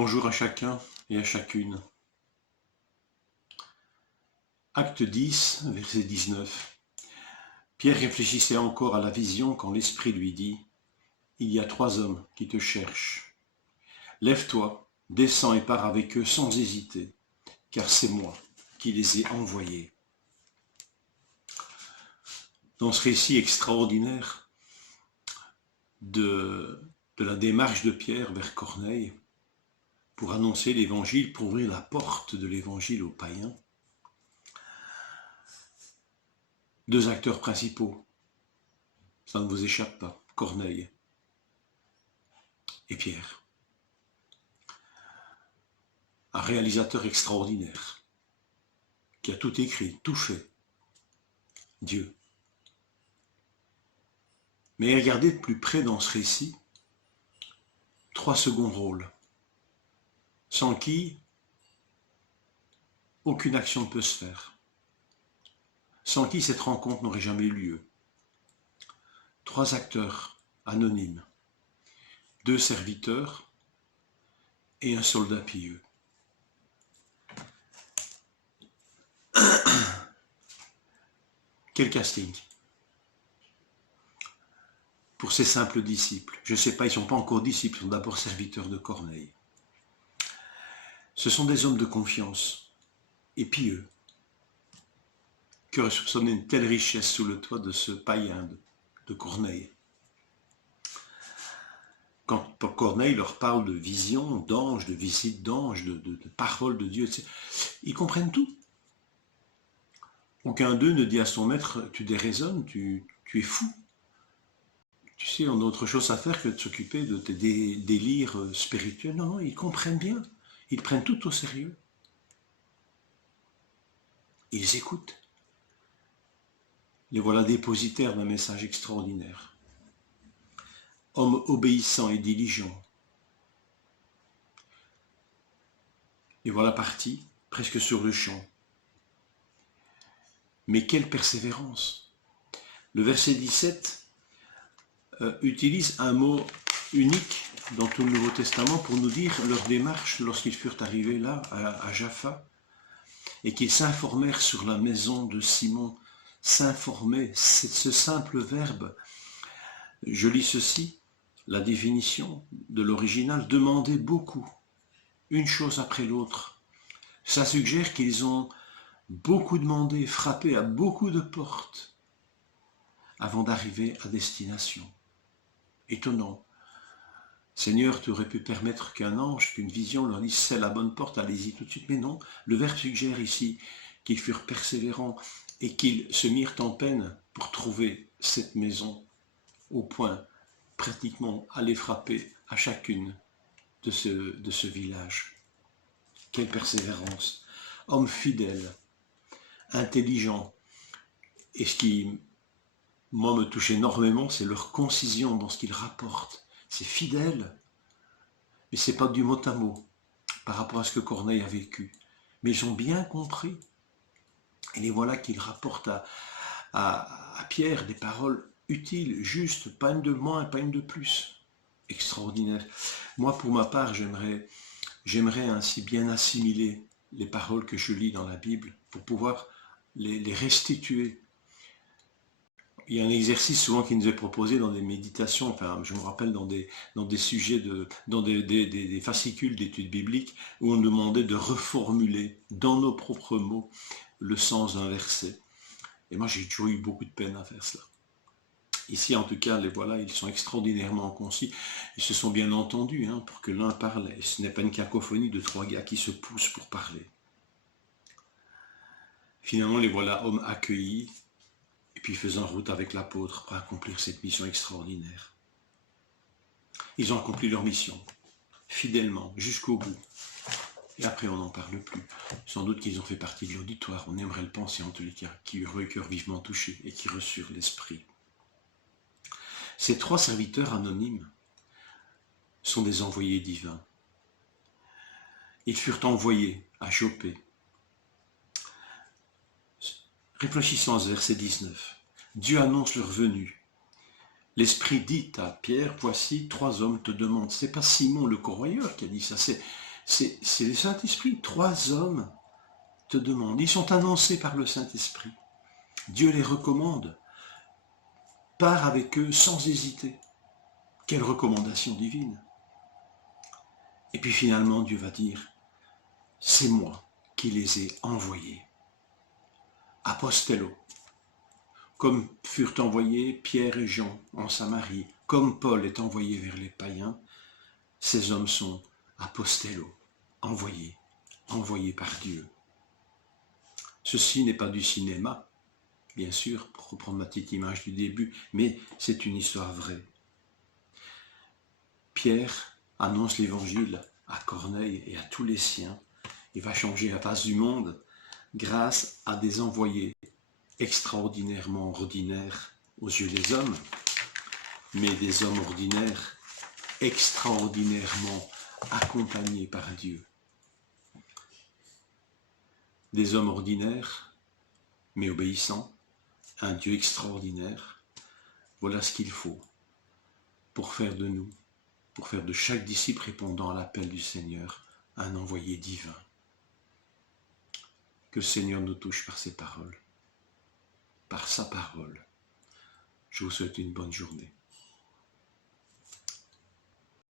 Bonjour à chacun et à chacune. Acte 10, verset 19. Pierre réfléchissait encore à la vision quand l'Esprit lui dit « Il y a 3 hommes qui te cherchent. Lève-toi, descends et pars avec eux sans hésiter, car c'est moi qui les ai envoyés. » Dans ce récit extraordinaire de la démarche de Pierre vers Corneille, pour annoncer l'évangile, pour ouvrir la porte de l'évangile aux païens, 2 acteurs principaux, ça ne vous échappe pas, Corneille et Pierre. Un réalisateur extraordinaire, qui a tout écrit, tout fait, Dieu. Mais regardez de plus près dans ce récit, 3 seconds rôles, sans qui aucune action ne peut se faire, sans qui cette rencontre n'aurait jamais eu lieu. 3 acteurs anonymes, 2 serviteurs et un soldat pieux. Quel casting pour ces simples disciples. Je ne sais pas, ils ne sont pas encore disciples, ils sont d'abord serviteurs de Corneille. Ce sont des hommes de confiance et pieux qui auraient soupçonné une telle richesse sous le toit de ce païen de Corneille. Quand Corneille leur parle de visions, d'anges, de visites d'anges, de paroles de Dieu, etc., ils comprennent tout. Aucun d'eux ne dit à son maître « tu déraisonnes, tu es fou ». Tu sais, on a autre chose à faire que de s'occuper de tes délires spirituels. Non, non, ils comprennent bien. Ils prennent tout au sérieux. Ils écoutent. Les voilà dépositaires d'un message extraordinaire. Hommes obéissants et diligents. Les voilà partis, presque sur le champ. Mais quelle persévérance! Le verset 17 utilise un mot unique dans tout le Nouveau Testament pour nous dire leur démarche lorsqu'ils furent arrivés là, à Jaffa, et qu'ils s'informèrent sur la maison de Simon. S'informer, c'est ce simple verbe. Je lis ceci, la définition de l'original, demander beaucoup, une chose après l'autre. Ça suggère qu'ils ont beaucoup demandé, frappé à beaucoup de portes avant d'arriver à destination. Étonnant. Seigneur, tu aurais pu permettre qu'un ange, qu'une vision leur dise c'est la bonne porte, allez-y tout de suite. Mais non, le verbe suggère ici qu'ils furent persévérants et qu'ils se mirent en peine pour trouver cette maison, au point pratiquement aller frapper à chacune de ce village. Quelle persévérance! Hommes fidèles, intelligents, et ce qui, moi, me touche énormément, c'est leur concision dans ce qu'ils rapportent. C'est fidèle, mais ce n'est pas du mot à mot par rapport à ce que Corneille a vécu. Mais ils ont bien compris. Et les voilà qu'ils rapportent à Pierre des paroles utiles, justes, pas une de moins, pas une de plus. Extraordinaire. Moi, pour ma part, j'aimerais ainsi bien assimiler les paroles que je lis dans la Bible pour pouvoir les restituer. Il y a un exercice souvent qui nous est proposé dans des méditations, enfin je me rappelle dans des sujets, dans des fascicules d'études bibliques, où on nous demandait de reformuler dans nos propres mots le sens d'un verset. Et moi j'ai toujours eu beaucoup de peine à faire cela. Ici en tout cas, les voilà, ils sont extraordinairement concis. Ils se sont bien entendus pour que l'un parle. Et ce n'est pas une cacophonie de 3 gars qui se poussent pour parler. Finalement, les voilà hommes accueillis, et puis faisant route avec l'apôtre pour accomplir cette mission extraordinaire. Ils ont accompli leur mission, fidèlement, jusqu'au bout. Et après, on n'en parle plus. Sans doute qu'ils ont fait partie de l'auditoire, on aimerait le penser en tous les cas, qui eurent le cœur vivement touché et qui reçurent l'esprit. Ces 3 serviteurs anonymes sont des envoyés divins. Ils furent envoyés à Joppé. Réfléchissons à ce verset 19. Dieu annonce leur venue. L'Esprit dit à Pierre, voici 3 hommes te demandent. Ce n'est pas Simon le corroyeur qui a dit ça, C'est le Saint-Esprit. 3 hommes te demandent. Ils sont annoncés par le Saint-Esprit. Dieu les recommande. Pars avec eux sans hésiter. Quelle recommandation divine. Et puis finalement, Dieu va dire, c'est moi qui les ai envoyés. Apostello. Comme furent envoyés Pierre et Jean en Samarie, comme Paul est envoyé vers les païens, ces hommes sont apostello, envoyés par Dieu. Ceci n'est pas du cinéma, bien sûr, pour reprendre ma petite image du début, mais c'est une histoire vraie. Pierre annonce l'évangile à Corneille et à tous les siens et va changer la face du monde grâce à des envoyés extraordinairement ordinaires aux yeux des hommes, mais des hommes ordinaires extraordinairement accompagnés par Dieu. Des hommes ordinaires, mais obéissants, un Dieu extraordinaire. Voilà ce qu'il faut pour faire de nous, pour faire de chaque disciple répondant à l'appel du Seigneur, un envoyé divin. Que le Seigneur nous touche par ses paroles, par sa parole. Je vous souhaite une bonne journée.